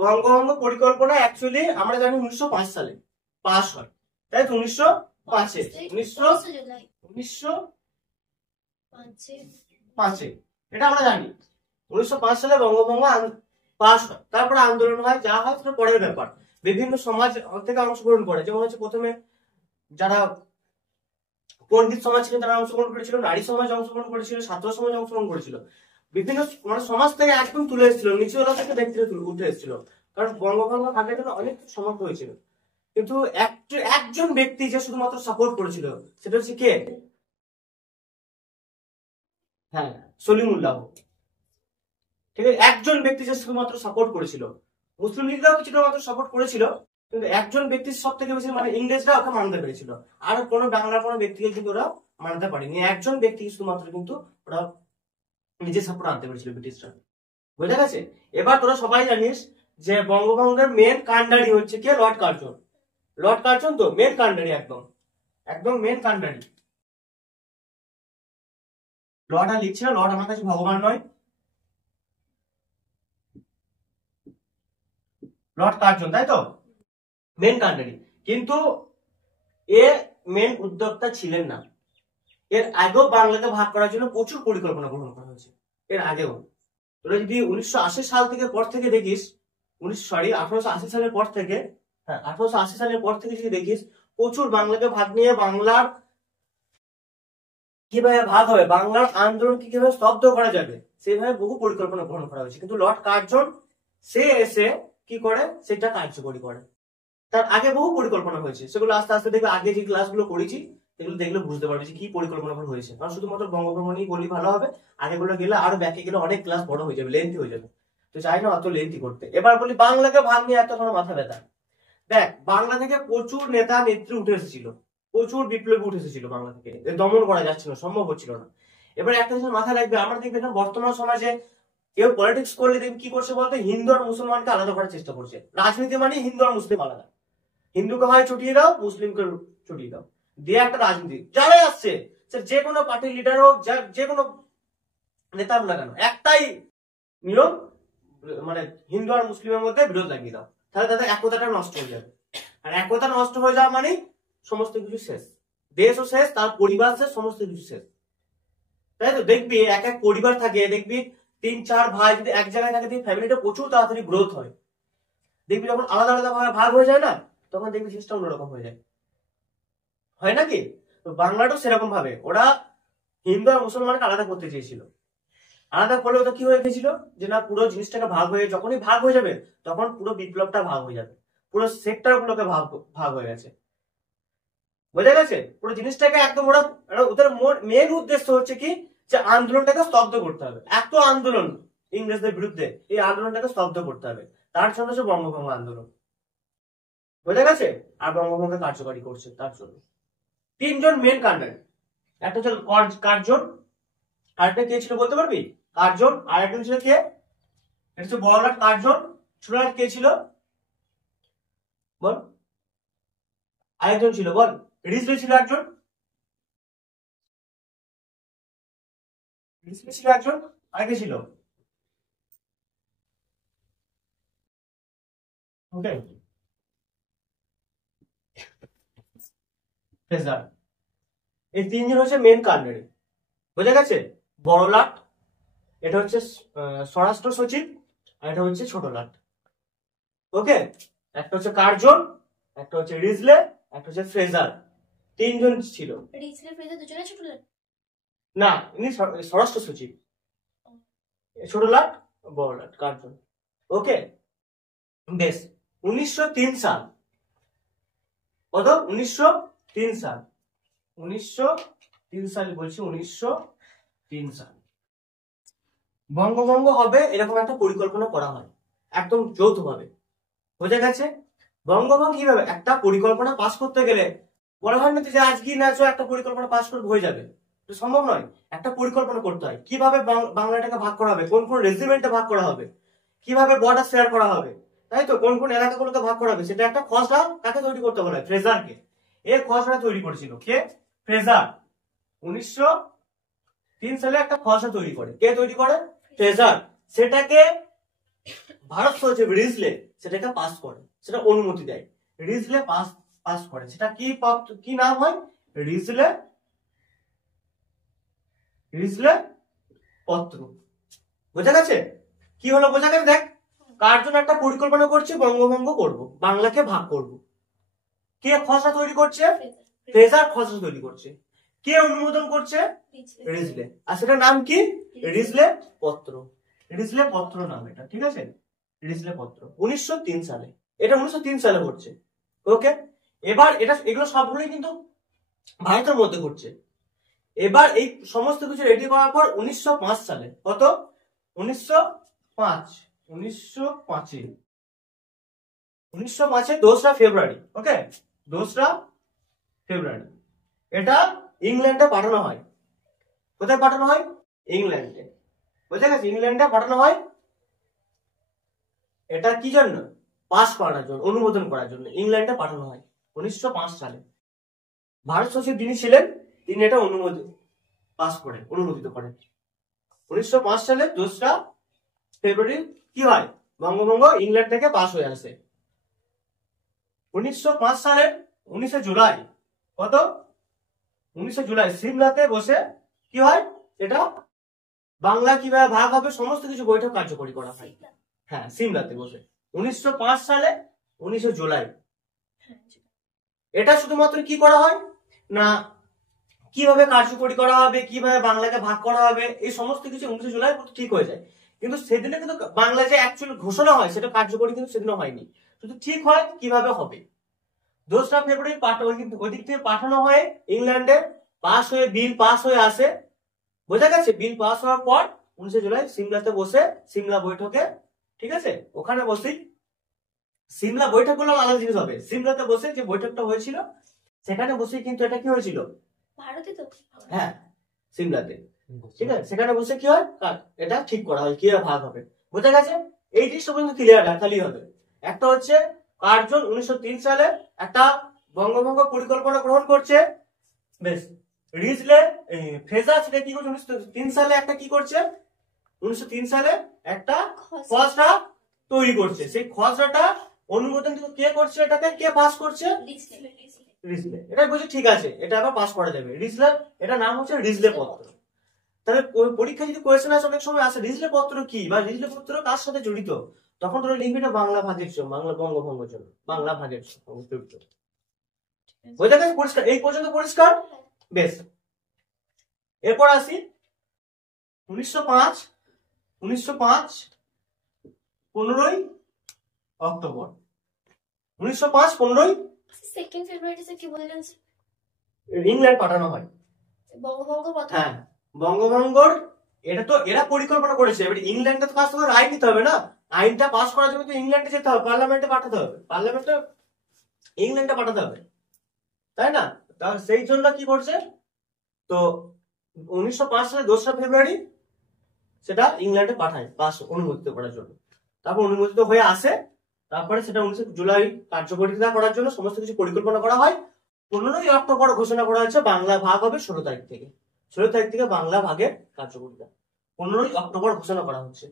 বঙ্গভঙ্গ পরিকল্পনা অ্যাকচুয়ালি আমরা জানি 1905 সালে পাস হয়, তাই তো? 1905 এটা আমরা জানি। 1905 সালে বঙ্গভঙ্গ পাস হয়, তারপরে আন্দোলন হয়, যা হয় সেটা পরের ব্যাপার। বিভিন্ন সমাজ থেকে অংশগ্রহণ করে, যেমন হচ্ছে প্রথমে যারা পণ্ডিত সমাজ ছিলেন তারা অংশগ্রহণ করেছিল, নারী সমাজ অংশগ্রহণ করেছিল, ছাত্র সমাজ অংশগ্রহণ করেছিল। বিভিন্ন মানে সমাজ থেকে একদম তুলে এসেছিল, নিচুতলা থেকে ব্যক্তিরা উঠে এসেছিল, কারণ বঙ্গভঙ্গ থাকার জন্য অনেক সমর্থ হয়েছিল। কিন্তু একজন ব্যক্তি যে শুধুমাত্র সাপোর্ট করেছিল, সেটা হচ্ছে কে? হ্যাঁ, সলিমুল্লাহ। ঠিক আছে, একজন ব্যক্তি যে শুধুমাত্র সাপোর্ট করেছিল। মুসলিম লীগরাও কিছুটা মাত্র সাপোর্ট করেছিল, কিন্তু একজন ব্যক্তি সব থেকে বেশি মানে ইংরেজরা ওকে মানতে পেরেছিল, আর কোনো বাংলার কোনো ব্যক্তিকে কিন্তু ওরা মানতে পারেনি। একজন ব্যক্তি শুধুমাত্র কিন্তু ওরা নিজের সাপোর্ট আনতে পেরেছিল ব্রিটিশরা। বুঝা গেছে? এবার তোরা সবাই জানিস যে বঙ্গভঙ্গের মেন কান্ডারি হচ্ছে কে? Lord Curzon. লর্ড কার্জন তো মেন কান্ডারি, একদম একদম মেন কান্ডারি। লর্ড আর লিখছে না, লর্ড আমার কাছে ভগবান নয়, লর্ড কার্জন, তাই তো? মেন কান্ডারি। কিন্তু এ মেন উদ্যোক্তা ছিলেন না। এর আগেও বাংলাকে ভাগ করার জন্য প্রচুর পরিকল্পনা গ্রহণ করা হয়েছে, এর আগেও। তোরা যদি 1980 সাল থেকে পর থেকে দেখিস, 1880 সালের পর থেকে, হ্যাঁ 1880 সালের পর থেকে যদি দেখিস, প্রচুর বাংলাকে ভাগ নিয়ে বাংলার কিভাবে ভাগ হবে, বাংলার আন্দোলনকে কিভাবে স্তব্ধ করা যাবে, সেইভাবে বহু পরিকল্পনা গ্রহণ করা হয়েছে। কিন্তু লর্ড কার্জন সে এসে কি করে, সেটা কার্যকরী করে। তার আগে বহু পরিকল্পনা হয়েছে, সেগুলো আস্তে আস্তে দেখবে, আগে যে ক্লাসগুলো করেছি সেগুলো দেখলে বুঝতে পারবে যে কি পরিকল্পনা হয়েছে। কারণ শুধুমাত্র বঙ্গভঙ্গ নিয়ে বলি ভালো হবে, আগেগুলো গেলে আরো ব্যাকে গেলে অনেক ক্লাস বড় হয়ে যাবে, লেন্থি হয়ে যাবে, তো চাই না অত লেন্থি করতে। এবার বলি বাংলাকে ভাগ নিয়ে এত কোনো মাথা ব্যথা। দেখ, বাংলা থেকে প্রচুর নেতা নেত্রী উঠে এসেছিল, প্রচুর বিপ্লবী উঠে এসেছিল, বাংলা থেকে দমন করা যাচ্ছিল, সম্ভব হচ্ছিল না। এবার একটা জিনিস মাথায় রাখবে, আমরা দেখবে বর্তমান সমাজে কেউ পলিটিক্স করলে দেখবে কি করছে বলতে, হিন্দু আর মুসলমানকে আলাদা করার চেষ্টা করছে। রাজনীতি মানে হিন্দু আর মুসলিম আলাদা, হিন্দুকে হয় ছুটিয়ে দাও, মুসলিমকে ছুটিয়ে দাও, দিয়ে একটা রাজনীতি। যারাই আসছে, যে কোনো পার্টির লিডার হোক, যে কোনো নেতা হোক না কেন, একটাই নিয়ম, মানে হিন্দু আর মুসলিমের মধ্যে বিরোধ লাগিয়ে দাও, তাহলে তাদের একতাটা নষ্ট হয়ে যাবে। আর একতা নষ্ট হয়ে যাওয়া মানে সমস্ত কিছু শেষ, দেশও শেষ, তার পরিবার শেষ, সমস্ত কিছু শেষ। তাই তো? দেখবি এক এক পরিবার থাকে, দেখবি 3-4 ভাই যদি এক জায়গায় থাকে, দেখবি ফ্যামিলিটা প্রচুর তাড়াতাড়ি গ্রোথ হয়। দেখবি যখন আলাদা আলাদা ভাবে ভাগ হয়ে যায় না, তখন দেখবি জিনিসটা অন্যরকম হয়ে যায়, হয় নাকি? তো বাংলাটাও সেরকম ভাবে ওরা হিন্দু আর মুসলমানকে আলাদা করতে চেয়েছিল। আলাদা করলেও তো কি হয়ে গেছিল, যে না পুরো জিনিসটাকে ভাগ হয়ে, যখনই ভাগ হয়ে যাবে তখন পুরো বিপ্লবটা ভাগ হয়ে যাবে, পুরো সেক্টর গুলোকে ভাগ হয়ে গেছে। বোঝা গেছে? পুরো জিনিসটাকে একদম ওরা, ওদের মেন উদ্দেশ্য হচ্ছে কি, যে আন্দোলনটাকে স্তব্ধ করতে হবে। এত আন্দোলন ইংরেজদের বিরুদ্ধে, এই আন্দোলনটাকে স্তব্ধ করতে হবে, তার জন্য হচ্ছে বঙ্গভঙ্গ আন্দোলন। বোঝা গেছে? আর বঙ্গভঙ্গ কার্যকারী করছে তার জন্য 3জন মেন কান্ডারি। একটা হচ্ছে কার্জন, আরেকটা কে ছিল বলতে পারবি? কার্জন। আর একজন ছিল কে? এটা হচ্ছে বড়লাট কার্জন। ছোটলাট কে ছিল বল? আরেকজন ছিল বল? রিজভি ছিল একজন, রিজভি ছিল একজন, আরেকে ছিল ওকে ফ্রেজার। এই 3জন হচ্ছে মেন কান্ডারি। বোঝা গেছে? বড়লাট, এটা হচ্ছে স্বরাষ্ট্র সচিব, আর এটা হচ্ছে ছোটলাট। ওকে, একটা হচ্ছে কার্জন, একটা হচ্ছে রিজলে, একটা হচ্ছে ফ্রেজার। 3জন ছিল। রিজলে ফ্রেজার দুজনে ছোটলাট না, ইনি স্বরাষ্ট্র সচিব, ছোটলাট বড়লাট কার্জন। ওকে, বেশ। 1903 সাল, কত? 1903 সাল, 1903 সাল বলছি, 1903 সাল বঙ্গভঙ্গ হবে, এরকম একটা পরিকল্পনা করা হয় একদম যৌথভাবে। বোঝা গেছে? বঙ্গভঙ্গ কিভাবে, একটা পরিকল্পনা পাস করতে গেলে বলা হয় না যে আজকে না একটা পরিকল্পনা পাস করবে হয়ে যাবে, তো সম্ভব নয়। একটা পরিকল্পনা করতে হয়, কিভাবে বাংলাটাকে ভাগ করা হবে, কোন কোন রেজিমেন্টে ভাগ করা হবে, কিভাবে বর্ডার শেয়ার করা হবে, তাই তো? কোন কোন এলাকাগুলোকে ভাগ করা হবে, সেটা একটা খসড়া কাকে তৈরি করতে বলা হয়? ফ্রেজারকে। এর খসড়া তৈরি করেছিল কে? ফ্রেজার। 1903 সালে একটা খসড়া তৈরি করে, কে তৈরি করে? ফ্রেজার। সেটাকে ভারত সচিব রিজলে সেটাকে পাস করে, সেটা অনুমতি দেয়, রিজলে পাস করে, সেটা কি নাম হয়? রিজলে পত্র। বোঝা গেছে? কি হলো বোঝা গেছে? দেখ, কার জন্য একটা পরিকল্পনা করছে, বঙ্গভঙ্গ করব, বাংলাকে ভাগ করব। কে খসড়া তৈরি করছে? ফ্রেজার খসড়া তৈরি করছে। কে অনুমোদন করছে? রিজলে। আর সেটার নাম কি? রিজলে পত্র। রিজলে পত্র নাম এটা, ঠিক আছে? রিজলে পত্র 1903 সালে, এটা 1903 সালে ঘটছে। ওকে, এবার এগুলো সবগুলোই কিন্তু ভারতের মধ্যে ঘটছে। এবার এই সমস্ত কিছু রেডি করার পর 1905 সালে, কত? 1905 2রা ফেব্রুয়ারি, ওকে, 2রা ফেব্রুয়ারি এটা ইংল্যান্ডে পাঠানো হয়। কোথায় পাঠানো হয়? ইংল্যান্ডে। বুঝা গেছে? ইংল্যান্ডে পাঠানো হয়। এটা কি জন্য? পাস করার জন্য, অনুমোদন করার জন্য ইংল্যান্ডে পাঠানো হয় 1905 সালে। ভারত সচিব যিনি ছিলেন তিনি এটা অনুমোদিত করেন 1905 সালে 2রা ফেব্রুয়ারি। কি হয়? বঙ্গভঙ্গ ইংল্যান্ড থেকে পাস হয়ে আসে। 1905 সালের 19 জুলাই, কত? 19 জুলাই সিমলাতে বসে কি হয়? এটা বাংলা কিভাবে ভাগ হবে সমস্ত কিছু বৈঠক কার্যকরী করা হয়। হ্যাঁ, সিমলাতে বসে 1905 সালে 19 জুলাই। এটা শুধুমাত্র কি করা হয় না, কিভাবে কার্যকরী করা হবে, কিভাবে বাংলাকে ভাগ করা হবে, এই সমস্ত কিছু 19 জুলাই ঠিক হয়ে যায়। কিন্তু সেদিনে কিন্তু বাংলা যে অ্যাকচুয়ালি ঘোষণা হয় সেটা কার্যকরী কিন্তু সেদিনও হয়নি, শুধু ঠিক হয় কিভাবে হবে। 2রা ফেব্রুয়ারি ওই দিক থেকে পাঠানো হয় ইংল্যান্ডে, বিল পাস হয়ে আসে। বোঝা গেছে? বিল পাস হওয়ার পর 19 জুলাই সিমলাতে বসে সিমলা বৈঠকে, ঠিক আছে, ওখানে বসে সিমলা বৈঠক গুলো আলাদা জিনিস হবে। সিমলাতে বসে যে বৈঠকটা হয়েছিল সেখানে বসে কিন্তু এটা কি হয়েছিল? ভারতে তো, হ্যাঁ, সিমলাতে, ঠিক আছে, সেখানে বসে কি হয়? এটা ঠিক করা হয় কিভাবে ভাগ হবে। বোঝা গেছে? এই জিনিসটা পর্যন্ত ক্লিয়ার রাখালি হবে। একটা হচ্ছে কার্জন 1903 সালে একটা বঙ্গভঙ্গ পরিকল্পনা গ্রহণ করছে, বেশ। রিজলে ফ্রেজার সেটা কি করছে 1903 সালে একটা কি করছে? 1903 সালে একটা খসড়া তৈরি করছে। সেই খসড়াটা অনুমোদন কে করছে? এটাকে কে পাস করছে? রিজলে। এটা বলছে ঠিক আছে, এটা আবার পাস করা যাবে। রিজলে, এটা নাম হচ্ছে রিজলে পত্র। তাহলে পরীক্ষা যদি কোয়েশ্চেন আসে, অনেক সময় আসে রিজলে পত্র কি বা রিজলে পত্র কার সাথে জড়িত, তখন তোরা লিখবি না বাংলা ভাগের জন্য, বাংলা বঙ্গভঙ্গের জন্য, বাংলা ভাগের সঙ্গে জড়িত। বোঝা গেছে? পরিষ্কার? এই পর্যন্ত পরিষ্কার? বেশ। এরপর আসি 1905 15ই অক্টোবর। 1905 15ই সেকেন্ড ফেব্রুয়ারি কি বললেন? ইংল্যান্ড পাঠানো হয় বঙ্গভঙ্গ কথা। হ্যাঁ, বঙ্গভঙ্গর এটা তো এরা পরিকল্পনা করেছে। এবার ইংল্যান্ডে তো কাজ করে আইন নিতে হবে না, আইনটা পাস করার জন্য তো ইংল্যান্ডে যেতে হবে, পার্লামেন্টে পাঠাতে হবে, পার্লামেন্টে ইংল্যান্ডে পাঠাতে হবে, তাই না? তাহলে সেই জন্য কি করছে, তো 1905 সালে 2রা ফেব্রুয়ারি সেটা ইংল্যান্ডে পাঠায় পাস অনুমোদিত করার জন্য। তারপর অনুমোদিত হয়ে আসে, তারপরে সেটা 19 জুলাই কার্যকরিতা করার জন্য সমস্ত কিছু পরিকল্পনা করা হয়। 15ই অক্টোবর ঘোষণা করা হচ্ছে বাংলা ভাগ হবে 16 তারিখ থেকে। 16 তারিখ থেকে বাংলা ভাগের কার্যকরিতা 15ই অক্টোবর ঘোষণা করা হচ্ছে।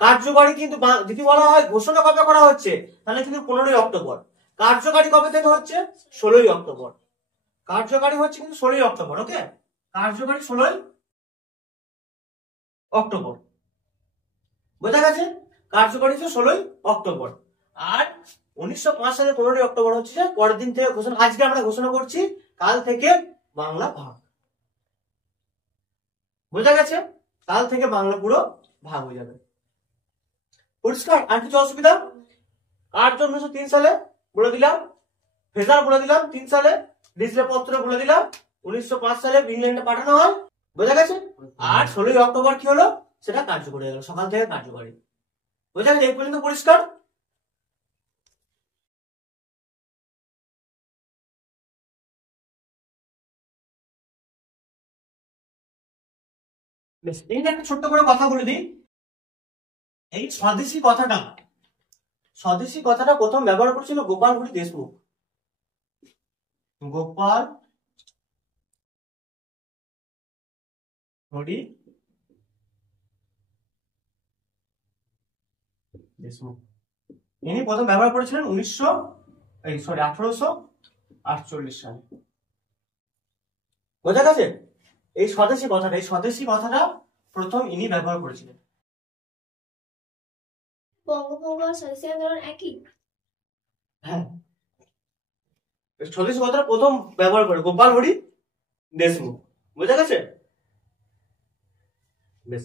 কার্যকরী কিন্তু যদি বলা হয় ঘোষণা কবে করা হচ্ছে, তাহলে কিন্তু 15ই অক্টোবর। কার্যকারী কবে থেকে হচ্ছে? 16ই অক্টোবর। কার্যকারী হচ্ছে কিন্তু 16ই অক্টোবর। ওকে, কার্যকারী 16ই অক্টোবর। বোঝা গেছে? কার্যকারী হচ্ছে 16ই অক্টোবর। আর 1905 সালে 15ই অক্টোবর হচ্ছে যে পরের দিন থেকে ঘোষণা। আজকে আমরা ঘোষণা করছি, কাল থেকে বাংলা ভাগ। বোঝা গেছে? কাল থেকে বাংলা পুরো ভাগ হয়ে যাবে। পরিষ্কার? আর কিছু অসুবিধা? কার্য 1903 সালে বলে দিলাম, ফ্রেজার বলে দিলাম 3 সালে, রিজলে পত্র বলে দিলাম, 1905 সালে ইংল্যান্ডে পাঠানো হয়। বোঝা গেছে? আর 16ই অক্টোবর কি হলো, সেটা কার্যকরী হয়ে গেল, সকাল থেকে কার্যকরী। বোঝা গেছে? এই পর্যন্ত পরিষ্কার? বেশ, এই একটা ছোট্ট করে কথা বলে দিই। এই স্বদেশী কথাটা প্রথম ব্যবহার করেছিল গোপাল হরি দেশমুখ। গোপাল হরি দেশমুখ। ইনি প্রথম ব্যবহার করেছিলেন 1848 সালে। বোঝা গেছে? এই স্বদেশী কথাটা প্রথম ইনি ব্যবহার করেছিলেন। বঙ্গভঙ্গ আর স্বদেশী আন্দোলন একই? হ্যাঁ, স্বদেশী কথাটা প্রথম ব্যবহার করে গোপাল হরি দেশমুখ। বোঝা গেছে? বেশ,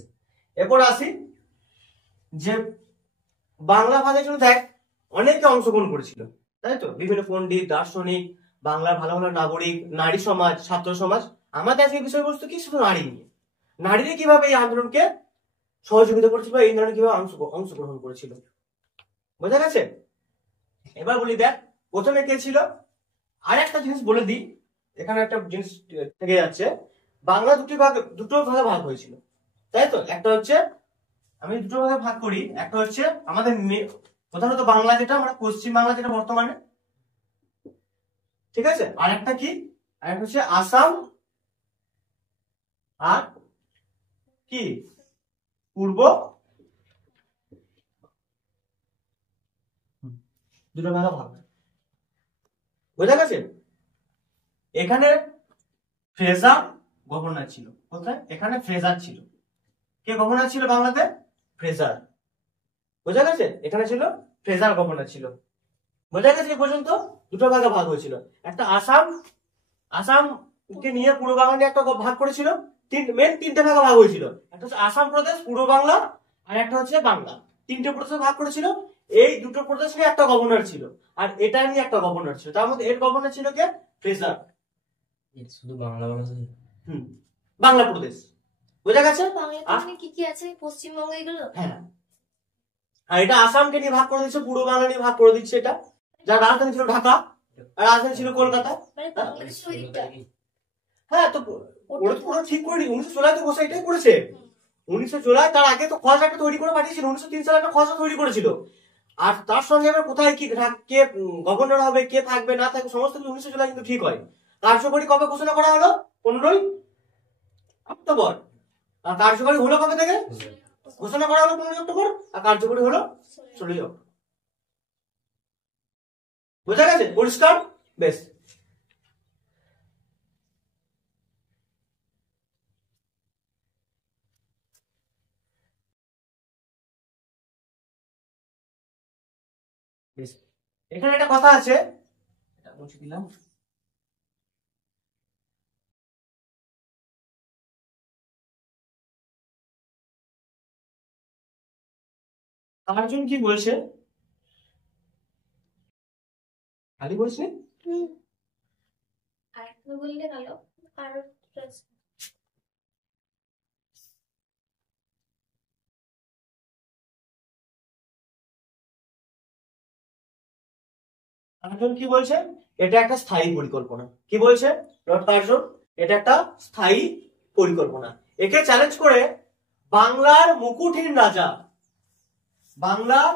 এরপর আসি যে বাংলা ভাষার জন্য দেখ অনেকে অংশগ্রহণ করেছিল, তাই তো? বিভিন্ন পণ্ডিত, দার্শনিক, বাংলার ভালো ভালো নাগরিক, নারী সমাজ, ছাত্র সমাজ। আমাদের আজকের বিষয়বস্তু কি? শুধু নারী নিয়ে। নারীরা কিভাবে এই আন্দোলনকে সহযোগিতা করেছিল, এই আন্দোলনে কিভাবে অংশগ্রহণ করেছিল। বোঝা গেছে? এবার বলি, দেখ প্রথমে কে ছিল। আর একটা জিনিস বলে দিই, এখানে একটা জিনিস থেকে যাচ্ছে। বাংলা দুটো ভাগে ভাগ হয়েছিল, তাই তো? একটা হচ্ছে, আমি দুটো ভাগে ভাগ করি, একটা হচ্ছে আমাদের প্রধানত বাংলা, যেটা আমরা পশ্চিম বাংলা, যেটা বর্তমানে, ঠিক আছে? আর একটা কি, আর একটা হচ্ছে আসাম আর কি পূর্ব, দুটো ভাগে ভাগ। বোঝা গেছে? এখানে ফ্রেজার গভর্নর ছিল। কোথায়? এখানে ফ্রেজার ছিল। কে গভর্নর ছিল বাংলাতে? ফ্রেজার। বোঝা গেছে? এখানে ছিল ফ্রেজার গভর্নর ছিল। বোঝা গেছে? এ পর্যন্ত দুটো ভাগে ভাগ হয়েছিল। একটা আসামকে নিয়ে পূর্ব বাংলা নিয়ে একটা ভাগ করেছিল। তিনটে ভাগে ভাগ হয়েছিল। একটা হচ্ছে আসাম প্রদেশ, পূর্ব বাংলা, আর একটা হচ্ছে বাংলা। তিনটে প্রদেশে ভাগ করেছিল। এই দুটো প্রদেশ নিয়ে একটা গভর্নর ছিল, আর এটা নিয়ে একটা গভর্নর ছিল। তার মধ্যে এর গভর্নর ছিল কে? ফ্রেজার। শুধু বাংলা বাংলা বাংলা প্রদেশ। বোঝা গেছে? বাংলাতে কি কি আছে? পশ্চিমবঙ্গ, এগুলো? হ্যাঁ। আর এটা আসামকে নিয়ে ভাগ করে দিচ্ছে, পূর্ব বাংলা নিয়ে ভাগ করে দিচ্ছে। এটা যার রাজধানী ছিল ঢাকা, আর রাজধানী ছিল কলকাতা। মানে বাংলাদেশের ওই দিকটা? হ্যাঁ, তো ওরা পুরো ঠিক করে নি। 1916 তো বসে এটাই করেছে। 1916 তার আগে তো খসড়াটা তৈরি করে পাঠিয়েছিল। 1903 সালে একটা খসড়া তৈরি করেছিল। আর তার সঙ্গে আবার কোথায় কি কে গভর্নর হবে, কে থাকবে না থাকবে, সমস্ত কিছু 1916 কিন্তু ঠিক হয়। কার্যকরী কবে ঘোষণা করা হলো? 15ই অক্টোবর। আর কার্যকরী হলো কবে থেকে? ঘোষণা করা হলো 15ই অক্টোবর, আর কার্যকরী হলো 16ই অক্টোবর। বোঝা গেছে? পরিষ্কার? বেশ। এখানে একটা কথা আছে, এটা মুছে দিলাম। अर्जुन की বলছে, খালি বলছে। আর একটা বললে ভালো। আর কার্জন কি বলছে? এটা একটা স্থায়ী পরিকল্পনা। কি বলছে লর্ড কার্জন? এটা একটা স্থায়ী পরিকল্পনা। একে চ্যালেঞ্জ করে বাংলার মুকুটহীন রাজা, বাংলার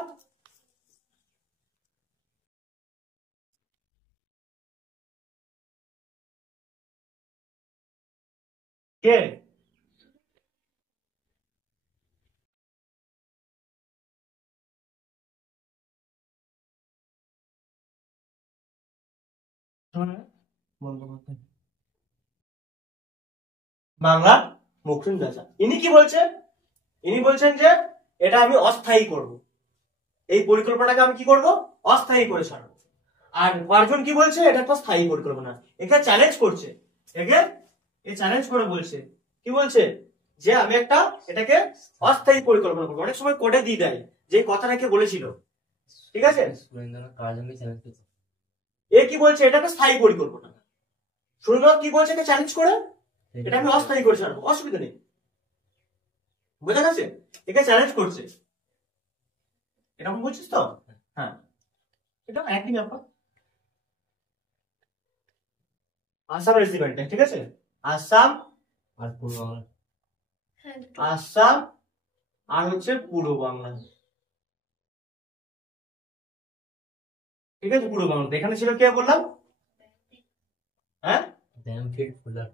কে বাংলার মুকুটহীন রাজা। ইনি কি বলছেন? ইনি বলছেন যে এটা আমি অস্থায়ী করব, এই পরিকল্পনাটাকে আমি কি করব? অস্থায়ী করে ছাড়বো। আর কার্জন কি বলছে? এটা একটা স্থায়ী পরিকল্পনা। একে চ্যালেঞ্জ করছে, একে এই চ্যালেঞ্জ করে বলছে, কি বলছে? যে আমি একটা এটাকে অস্থায়ী পরিকল্পনা করবো। অনেক সময় কোডে দিয়ে দেয় যে কথাটা কে বলেছিল, ঠিক আছে? এ কি বলছে? এটা একটা স্থায়ী পরিকল্পনা। সুরেন্দ্রনাথ কি বলছে? একে চ্যালেঞ্জ করে এটা আমি অস্থায়ী করে ছাড়বো, অসুবিধা নেই। বোঝা গেছে? একে চ্যালেঞ্জ করছে, এরকম বলছিস তো? হ্যাঁ, এটা একই ব্যাপার। আসাম রেজিমেন্টে, ঠিক আছে? আসাম আর পূর্ব বাংলা, আসাম আর হচ্ছে পূর্ব বাংলা, ঠিক আছে? পূর্ব বাংলা এখানে ছিল কে বললাম? হ্যাঁ, ব্যামফিল্ড ফুলার।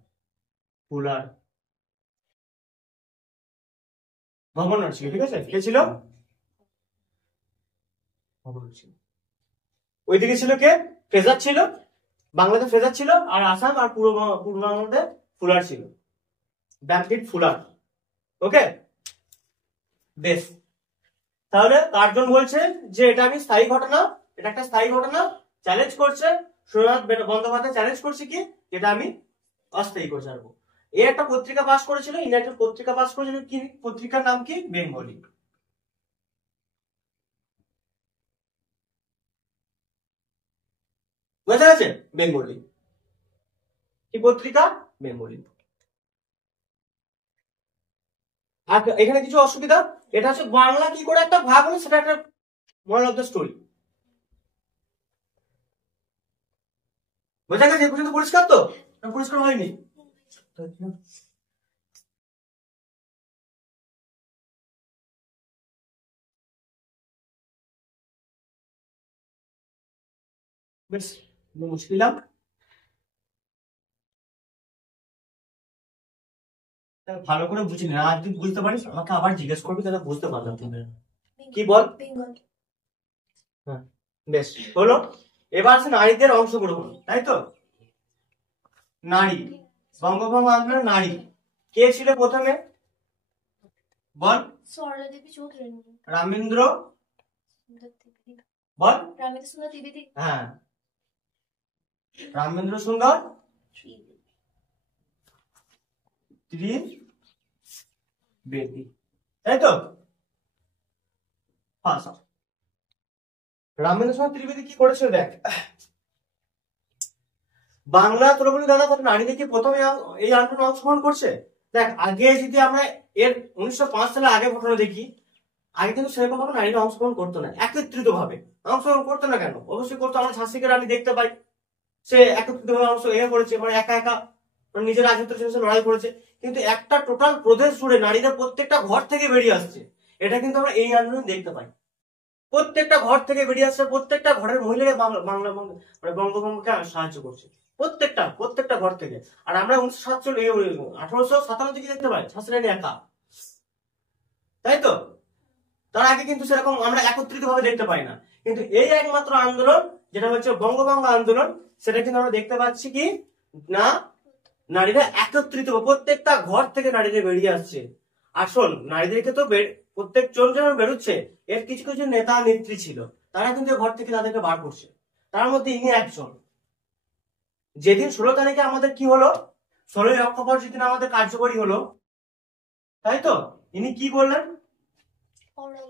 ফুলার গভর্নর ছিল, ঠিক আছে? কে ছিল? ওইদিকে ছিল কে? ফ্রেজার ছিল, বাংলাতে ফ্রেজার ছিল, আর আসাম আর পূর্ববঙ্গে ফুলার ছিল, ব্যাকডিট ফুলার। ওকে, বেশ। তাহলে কার্জন বলছে যে এটা আমি স্থায়ী ঘটনা, এটা একটা স্থায়ী ঘটনা, চ্যালেঞ্জ করছে সুরেন্দ্রনাথ বন্দ্যোপাধ্যায়, চ্যালেঞ্জ করছে কি এটা আমি অস্থায়ী করে ছাড়বো। এ একটা পত্রিকা পাস করেছিল, ইনি একটা পত্রিকা পাস করেছিল, কি পত্রিকার নাম কি? বেঙ্গলি। বোঝা গেছে? বেঙ্গলি কি পত্রিকা? বেঙ্গলি। আর এখানে কিছু অসুবিধা, এটা হচ্ছে বাংলা কি করে একটা ভাগ হলো, সেটা একটা মোরাল অফ দ্য স্টোরি। বোঝা গেছে? পর্যন্ত পরিষ্কার তো? পরিষ্কার হয়নি? বেশ, মুছে দিলাম। ভালো করে বুঝি না, আর যদি বুঝতে পারিস আমাকে আবার জিজ্ঞেস করবি, তাহলে বুঝতে পারলাম। কি বল? হ্যাঁ, বেশ হলো। এবার আছে নারীদের অংশগ্রহণ, তাই তো? নারী, বঙ্গভঙ্গ আন্দোলন, নারী কে ছিল প্রথমে বল? সরলাদেবী চৌধুরী। রামেন্দ্র, বল। রামেন্দ্র সুন্দর ত্রিবেদী। হ্যাঁ, রামেন্দ্র সুন্দর ত্রিবেদী, তাই তো? রামেন্দ্র সুন্দর ত্রিবেদী কি করেছিল দেখ। বাংলা তোর বলি দাদা, কত নারীদের কি প্রথমে এই আন্দোলনে অংশগ্রহণ করছে? দেখ, আগে যদি আমরা এর 1905 সালে আগে ঘটনা দেখি, আগে কিন্তু সেরকম ভাবে নারীরা অংশগ্রহণ করতো না, একত্রিত ভাবে অংশগ্রহণ করতো না। কেন? অবশ্যই করতো। আমরা ঝাঁসিকে রানী দেখতে পাই, সে একত্রিত ভাবে অংশ করেছে, মানে একা একা নিজের রাজত্বের জন্য লড়াই করেছে। কিন্তু একটা টোটাল প্রদেশ জুড়ে নারীরা প্রত্যেকটা ঘর থেকে বেরিয়ে আসছে, এটা কিন্তু আমরা এই আন্দোলন দেখতে পাই। প্রত্যেকটা ঘর থেকে বেরিয়ে আসছে, প্রত্যেকটা ঘরের মহিলারা বাংলা মানে বঙ্গভঙ্গকে সাহায্য করছে, প্রত্যেকটা ঘর থেকে। আর আমরা 1857 কি দেখতে পাই ঝাঁসিরানী একা, তাই তো? তার আগে কিন্তু সেরকম আমরা একত্রিত ভাবে দেখতে পাই না। কিন্তু এই একমাত্র আন্দোলন যেটা হচ্ছে বঙ্গভঙ্গ আন্দোলন, সেটা কিন্তু আমরা দেখতে পাচ্ছি কি না, নারীরা একত্রিত, প্রত্যেকটা ঘর থেকে নারীরা বেরিয়ে আসছে। আসল নারীদেরকে তো প্রত্যেক জন যেন বেরোচ্ছে, এর কিছু কিছু নেতা নেত্রী ছিল, তারা কিন্তু ঘর থেকে তাদেরকে বার করছে। তার মধ্যে ইনি একজন। যেদিন 16 তারিখে আমাদের কি হলো, 16ই অক্টোবর যেদিন আমাদের কার্যকরী হলো, তাই তো? ইনি কি বললেন?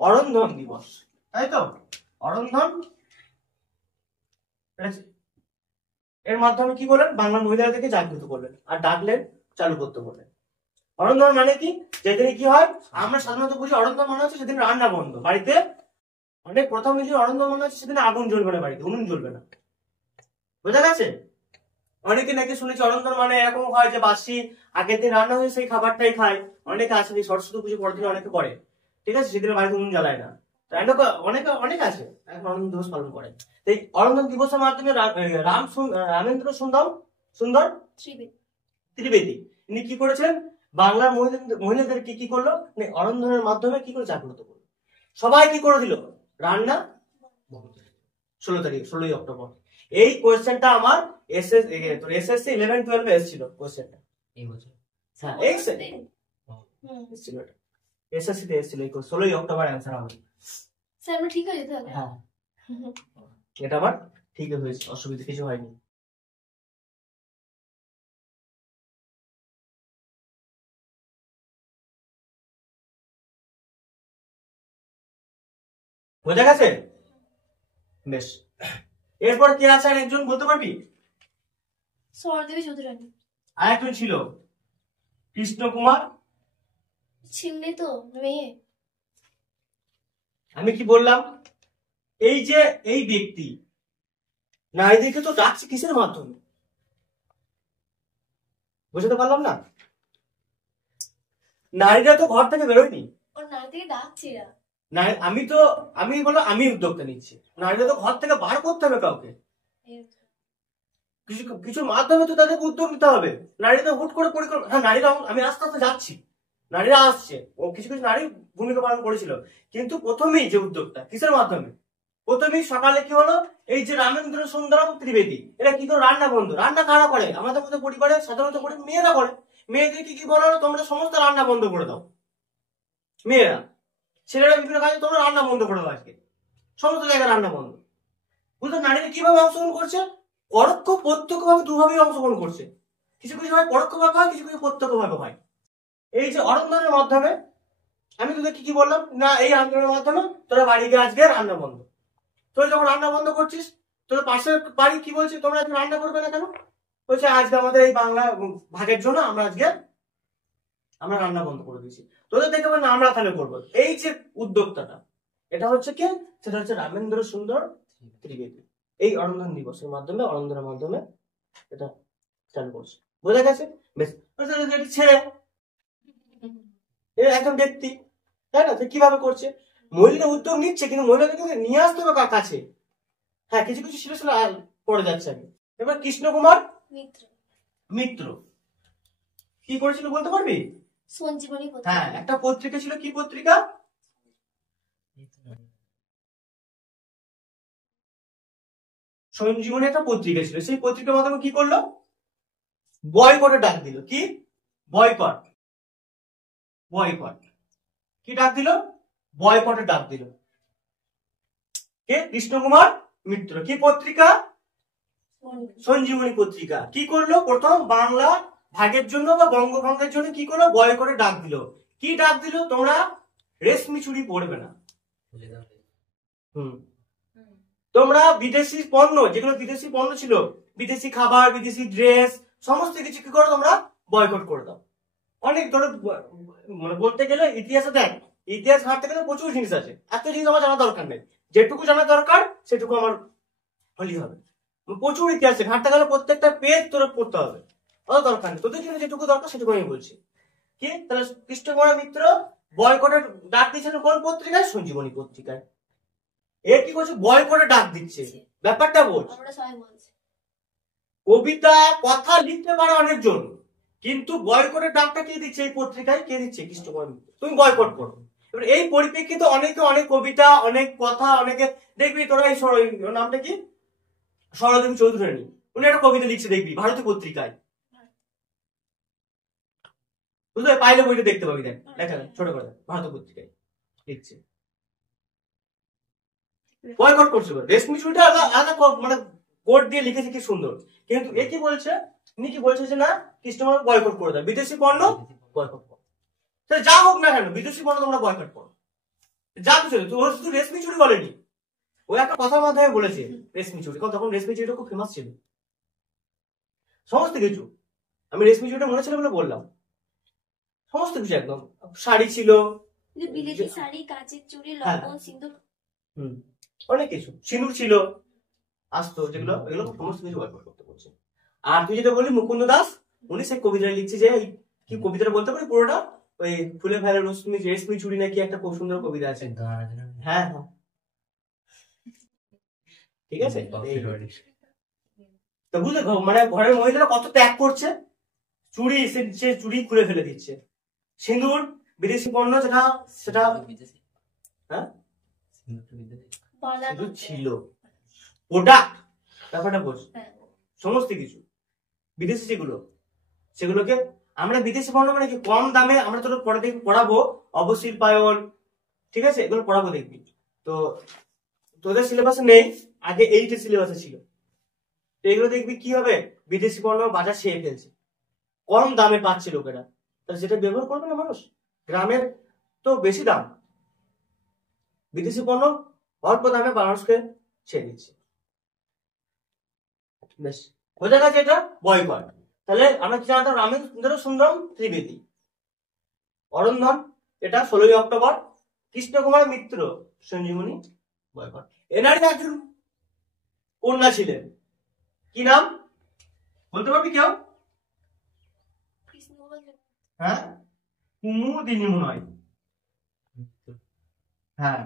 অরন্ধন দিবস, তাই তো? অরন্ধন, এর মাধ্যমে কি করলেন? বাংলা মহিলাদেরকে জাগ্রত করলেন আর ডাকলেন, চালু করতে বললেন। অরন্ধন মানে কি? যেদিন কি হয়, আমরা সাধারণত বুঝি অরন্ধন মানে হচ্ছে সেদিন রান্না বন্ধ বাড়িতে, অনেক প্রথম বুঝি অরন্ধন মানে হচ্ছে সেদিন আগুন জ্বলবে না বাড়িতে, উনুন জ্বলবে না। বোঝা গেছে? অনেকে নাকি শুনেছি অরন্ধন মানে এরকম হয় যে বাসি আগের দিন রান্না হয়ে সেই খাবারটাই খায়। অনেকে আছে সরস্বতী পুজো পরের দিন অনেকে করে, ঠিক আছে, সেদিন বাড়িতে উনুন জ্বালায় না। অনেক আছে এখন অরন্ধন দিবস পালন করে। এই অরন্ধন দিবসের মাধ্যমে রামেন্দ্র সুন্দর ত্রিবেদী ইনি কি করেছেন? বাংলার মহিলাদেরকে কি করলো, অরন্ধনের মাধ্যমে কি করে জাগ্রত করলো। সবাই কি করে দিল? রান্না 16ই অক্টোবর। এই কোয়েশ্চেনটা আমার এসএসসি 11-12 এসেছিল কোয়েশ্চেনটা এই বছর। হ্যাঁ, এসএসসি তে এসেছিল এই 16ই অক্টোবর অ্যানসার হবে। স্যার আমরা ঠিক আছে তাহলে? হ্যাঁ, এটা আবার ঠিক হয়েছে, অসুবিধা কিছু হয়নি। বোঝা গেছে? বেশ, এরপর কে আছে আর একজন বলতে পারবি? সরলাদেবী চৌধুরী। আর একজন ছিল কৃষ্ণ কুমার। ছিমলে তো মেয়ে। আমি কি বললাম, এই যে এই ব্যক্তি নারীদেরকে তো ডাকছে কিসের মাধ্যমে? বুঝতে পারলাম না। নারীরা তো ঘর থেকে বেরোয়নি, নারীদেরকে ডাকছে। আমি উদ্যোগটা নিচ্ছি। নারীরা তো ঘর থেকে বার করতে হবে কাউকে, কিছু মাধ্যমে তো তাদেরকে উদ্যোগ নিতে হবে। নারীরা হুট করে পরিকল্পনা, হ্যাঁ নারীরা, আমি আস্তে আস্তে যাচ্ছি, নারীরা আসছে, ও কিছু কিছু নারী ভূমিকা পালন করেছিল, কিন্তু প্রথমেই যে উদ্যোগটা কিসের মাধ্যমে? প্রথমেই সকালে কি হলো, এই যে রামেন্দ্র সুন্দরম ত্রিবেদী এরা কি করে রান্না বন্ধ, রান্না কারা করে, আমাদের মধ্যে পরিবারে সাধারণত করে মেয়েরা করে। মেয়েদেরকে কি বলা হলো, তোমরা সমস্ত রান্না বন্ধ করে দাও। মেয়েরা, ছেলেরা বিভিন্ন কাজে তোমরা রান্না বন্ধ করে দাও, আজকে সমস্ত জায়গায় রান্না বন্ধ। বুঝলো, নারীরা কিভাবে অংশগ্রহণ করছে, পরোক্ষ প্রত্যক্ষ ভাবে দুভাবেই অংশগ্রহণ করছে। কিছু কিছু ভাবে পরোক্ষ ভাবে হয়, কিছু কিছু প্রত্যক্ষ ভাবে হয়। এই যে অরন্ধনের মাধ্যমে আমি তোদের কি বললাম না, এই আন্দোলনের মাধ্যমে তোরা বাড়ি গিয়ে আজকে রান্না বন্ধ। তোরা যখন রান্না বন্ধ করছিস, তোর পাশের বাড়ি কি বলছে, তোমরা আজকে রান্না করবে না কেন, বলছে আজকে আমাদের এই বাংলা ভাগের জন্য আমরা রান্না বন্ধ করে দিয়েছি। তোদের দেখে বলে আমরা তাহলে করবো। এই যে উদ্যোক্তাটা, এটা হচ্ছে কে, সেটা হচ্ছে রামেন্দ্র সুন্দর ত্রিবেদী। এই অরন্ধন দিবসের মাধ্যমে, অরন্ধনের মাধ্যমে এটা চালু করছে। বোঝা গেছে? বেশ, ছেড়ে একজন ব্যক্তি, তাই না, কিভাবে করছে, মহিলা উদ্যোগ নিচ্ছে, কিন্তু মহিলাদেরকে নিয়ে আসতে হবে কার কাছে। হ্যাঁ, কিছু কিছু ছিল পড়ে যাচ্ছে আমি। এবার কৃষ্ণকুমার মিত্র কি করেছিল বলতে পারবি? সঞ্জীবনী পত্রিকা। হ্যাঁ, একটা পত্রিকা ছিল, কি পত্রিকা, সঞ্জীবনী একটা পত্রিকা ছিল। সেই পত্রিকার মাধ্যমে কি করলো, বয়কটের ডাক দিল। কি বয়কট, বয়কট কি ডাক দিল, বয়কটের ডাক দিল। কে? কৃষ্ণকুমার মিত্র। কি পত্রিকা? সঞ্জীবনী পত্রিকা। কি করলো, প্রথম বাংলা ভাগের জন্য বা বঙ্গভঙ্গের জন্য কি করলো, বয়কটের ডাক দিল। কি ডাক দিল, তোমরা রেশমি চুড়ি পরবে না, তোমরা বিদেশি পণ্য, যেগুলো বিদেশি পণ্য ছিল, বিদেশি খাবার, বিদেশি ড্রেস, সমস্ত কিছু কি করো, তোমরা বয়কট করে দাও। অনেক ধরো মানে বলতে গেলে ইতিহাসে দেখ, ইতিহাস ঘাটতে গেলে প্রচুর জিনিস আছে, এত জিনিস আমার জানা দরকার নেই, যেটুকু জানা দরকার সেটুকু আমার হলেই হবে। প্রচুর ইতিহাসে ঘাটতে গেলে প্রত্যেকটা পেজ তোর পড়তে হবে, অত দরকার নেই, তোদের জন্য যেটুকু দরকার সেটুকু আমি বলছি। কি তাহলে কৃষ্ণকুমার মিত্র বয়কটের ডাক দিচ্ছেন কোন পত্রিকায়? সঞ্জীবনী পত্রিকায়। এ কি করছে, বয়কটের ডাক দিচ্ছে, ব্যাপারটা বল। কবিতা কথা লিখতে পারে অনেকজন, কিন্তু বয়কটের ডাকটা কে দিচ্ছে এই পত্রিকায়, কে দিচ্ছে? কৃষ্ণকুমার মিত্র। তুমি বয়কট করো। এবার এই পরিপ্রেক্ষিতে অনেকে অনেক কবিতা, অনেক কথা, অনেকে দেখবি তোরা এই নামটা কি, সরদেবী চৌধুরানী, উনি একটা কবিতা লিখছে দেখবি ভারতীয় পত্রিকায়, বুঝলে, পাইলে বইটা দেখতে পাবি, দেখ দেখা ছোট করে ভারতীয় পত্রিকায় লিখছে, বয়কট করছে। রেশমি চুড়িটা আলাদা মানে কোড দিয়ে লিখেছে, কি সুন্দর। কিন্তু এ কি বলছে, উনি কি বলছে যে না, কৃষ্ণকুমার বয়কট করে দেয়, বিদেশি পণ্য বয়কট করো, যা হোক না কেন বিদেশি পণ্য তোমরা বয়কট করো, যা কিছু। ও শুধু রেশমি চুড়ি বলেনি, ও একটা কথার মাধ্যমে বলেছে রেশমি চুড়ি, কারণ তখন রেশমি চুড়িটা খুব ফেমাস ছিল, সমস্ত কিছু। আমি রেশমি চুড়িটা মনে ছিল বলে বললাম, সমস্ত কিছু একদম, শাড়ি ছিল, বিদেশি শাড়ি, কাঁচের চুড়ি, লবণ, সিঁদুর, অনেক কিছু, সিঁদুর ছিল, আসতো, যেগুলো এগুলো সমস্ত কিছু বয়কট করতে বলছে। আর তুই যেটা বললি মুকুন্দ দাস, উনি সেই কবিতা লিখছে, যে কি কবিতাটা বলতে পারি পুরোটা, ওই ফুলে ফেলে রশ্মি রেশমি চুড়ি নাকি একটা খুব সুন্দর কবিতা আছে। হ্যাঁ হ্যাঁ, ঠিক আছে। তো বুঝলে, মানে ঘরের মহিলারা কত ত্যাগ করছে, চুড়ি সে চুড়ি খুলে ফেলে দিচ্ছে, সিঁদুর বিদেশি পণ্য, সেটা হ্যাঁ সিঁদুর ছিল, প্রোডাক্ট, ব্যাপারটা বোঝ, সমস্ত কিছু বিদেশি সেগুলোকে আমরা বিদেশি পণ্য মানে কি, কম দামে আমরা তোর পরে দেখবি পড়াবো, অবশিল্পায়ন, ঠিক আছে, এগুলো পড়াবো দেখবি। তো তোদের সিলেবাসে নেই, আগে 8 সিলেবাসে ছিল। তো এগুলো দেখবি কি হবে, বিদেশি পণ্য বাজার ছেয়ে ফেলছে, কম দামে পাচ্ছে লোকেরা, তাহলে সেটা ব্যবহার করবে না মানুষ। গ্রামের তো বেশি দাম, বিদেশি পণ্য অল্প দামে মানুষকে ছেড়ে দিচ্ছে। বেশ, বোঝা গেছে এটা বয়কট। তাহলে আমরা কি জানতাম, রামেন্দ্র সুন্দরম ত্রিবেদী, অরন্ধন এটা 16 অক্টোবর, কৃষ্ণকুমার মিত্র সঞ্জীবনী বয়কট। এনারই একজন কন্যা ছিলেন, কি নাম বলতে পারবি কেউ? হ্যাঁ, কুমুদিনী মনে হয়, হ্যাঁ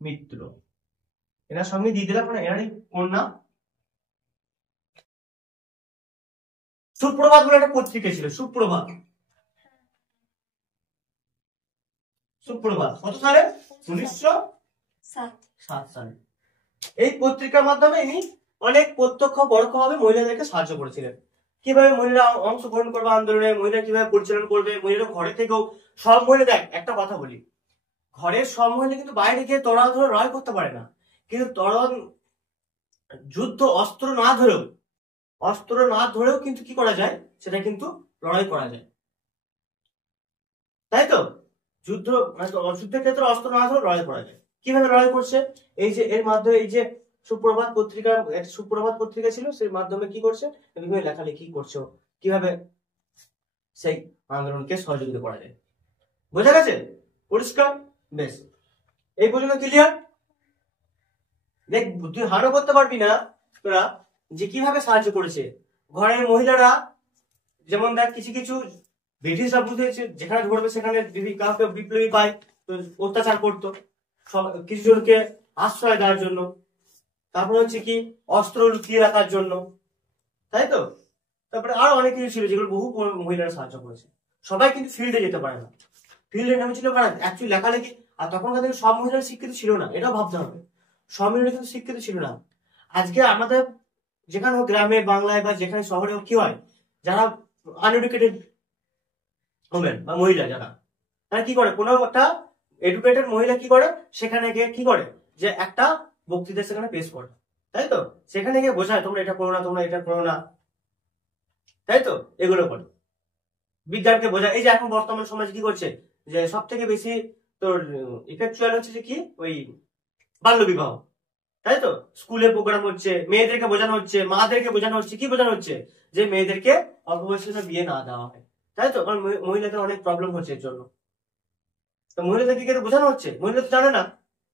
মিত্র, এনার সঙ্গে দিয়ে দিলাম, এনারই কন্যা। সুপ্রভাত বলে একটা পত্রিকা ছিল, সুপ্রভাত, সুপ্রভাত কত সালে, সাত। 7 সালে। এই পত্রিকার মাধ্যমে ইনি অনেক প্রত্যক্ষ পরোক্ষভাবে মহিলাদেরকে সাহায্য করেছিলেন। কিভাবে মহিলা অংশগ্রহণ করবে আন্দোলনে, মহিলা কিভাবে পরিচালনা করবে, মহিলা ঘরে থেকেও সব মহিলা, দেখ একটা কথা বলি, ঘরের সব মহিলা কিন্তু বাইরে গিয়ে তরোয়াল ধরে লড়াই করতে পারে না, কিন্তু তরোয়াল যুদ্ধ অস্ত্র না ধরেও কিন্তু কি করা যায়, সেটা কিন্তু লড়াই করা যায়, তাই তো? যুদ্ধের ক্ষেত্রে অস্ত্র না ধরে লড়াই করা যায়। কিভাবে লড়াই করছে, এই যে এর মাধ্যমে, এই যে সুপ্রভাত পত্রিকা ছিল, সেই মাধ্যমে কি করছে, বিভিন্ন লেখালেখি করছে কিভাবে সেই আন্দোলনকে সহযোগিতা করা যায়। বোঝা গেছে? পরিষ্কার? বেশ, এই পর্যন্ত ক্লিয়ার? দেখ, তুই হারও করতে পারবি না তোরা যে কিভাবে সাহায্য করেছে ঘরের মহিলারা। যেমন দেখ, কিছু ব্রিটিশরা বুঝেছে যেখানে ধরবে সেখানে কাউকে বিপ্লবী পায়, অত্যাচার করতো, কিছু জনকে আশ্রয় দেওয়ার জন্য, তারপর হচ্ছে কি অস্ত্র লুকিয়ে রাখার জন্য, তাই তো? তারপরে আরো অনেক কিছু ছিল যেগুলো বহু মহিলারা সাহায্য করেছে। সবাই কিন্তু ফিল্ডে যেতে পারে না, ফিল্ডের নামে ছিল কারা, অ্যাকচুয়ালি লেখালেখি। আর তখনকার দিনে সব মহিলারা শিক্ষিত ছিল না, এটাও ভাবতে হবে, সব মহিলারা কিন্তু শিক্ষিত ছিল না। আজকে আমাদের যেখানে হোক, গ্রামে, বাংলায় বা যেখানে শহরে হোক, কি হয়, যারা আনএডুকেটেড ওমেন বা মহিলা, যারা তারা কি করে, কোনো একটা এডুকেটেড মহিলা কি করে, সেখানে গিয়ে কি করে, যে একটা বক্তৃতা সেখানে পেশ করে, তাই তো? সেখানে গিয়ে বোঝায় তোমরা এটা করো না, তোমরা এটা করো না, তাই তো? এগুলো করে বিজ্ঞানকে বোঝায়। এই যে এখন বর্তমান সমাজ কি করছে, যে সব থেকে বেশি তোর ইফেক্চুয়াল হচ্ছে যে কি, ওই বাল্য বিবাহ, তাই তো? স্কুলে প্রোগ্রাম হচ্ছে, মেয়েদেরকে বোঝানো হচ্ছে, মাদেরকে বোঝানো হচ্ছে, কি বোঝানো হচ্ছে, যে মেয়েদেরকে অল্প বয়সে বিয়ে না দেওয়া হয়, তাই তো? কারণ মহিলাদের অনেক প্রবলেম হচ্ছে এর জন্য। তো মহিলাদেরকে কি বোঝানো হচ্ছে? মহিলা তো জানে না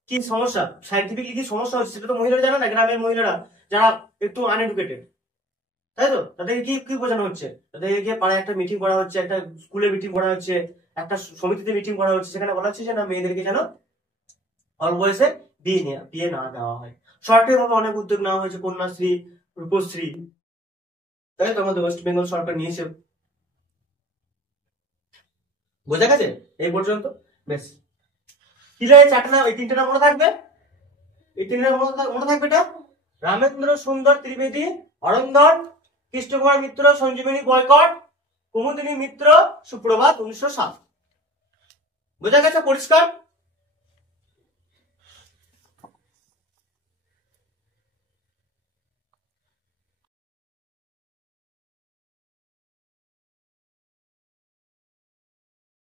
কি সমস্যা, সাইন্টিফিকলি কি সমস্যা হচ্ছে, সেটা তো মহিলারা জানে না। গ্রামের মহিলারা যারা একটু আনএডুকেটেড, তাই তো, তাদেরকে কি কি বোঝানো হচ্ছে, তাদেরকে গিয়ে পাড়ায় একটা মিটিং করা হচ্ছে, একটা স্কুলে মিটিং করা হচ্ছে, একটা সমিতিতে মিটিং করা হচ্ছে, সেখানে বলা হচ্ছে যে না, মেয়েদেরকে যেন অল্প বয়সে বিয়ে না দেওয়া হয়। সরকারি ভাবে অনেক উদ্যোগ নেওয়া হয়েছে, কন্যাশ্রী, রূপশ্রী, তাই তো আমাদের ওয়েস্ট বেঙ্গল সরকার নিয়েছে। বোঝা গেছে এই পর্যন্ত? বেশ, ক্লিয়ার? এই তিনটে নাম মনে থাকবে, এই তিনটে নাম মনে থাকবে। এটা রামেন্দ্র সুন্দর ত্রিবেদী, অরন্দর, কৃষ্ণকুমার মিত্র, সঞ্জীবনী বয়কট, কুমুদিনী মিত্র, সুপ্রভাত, 1907। বোঝা গেছে? পরিষ্কার?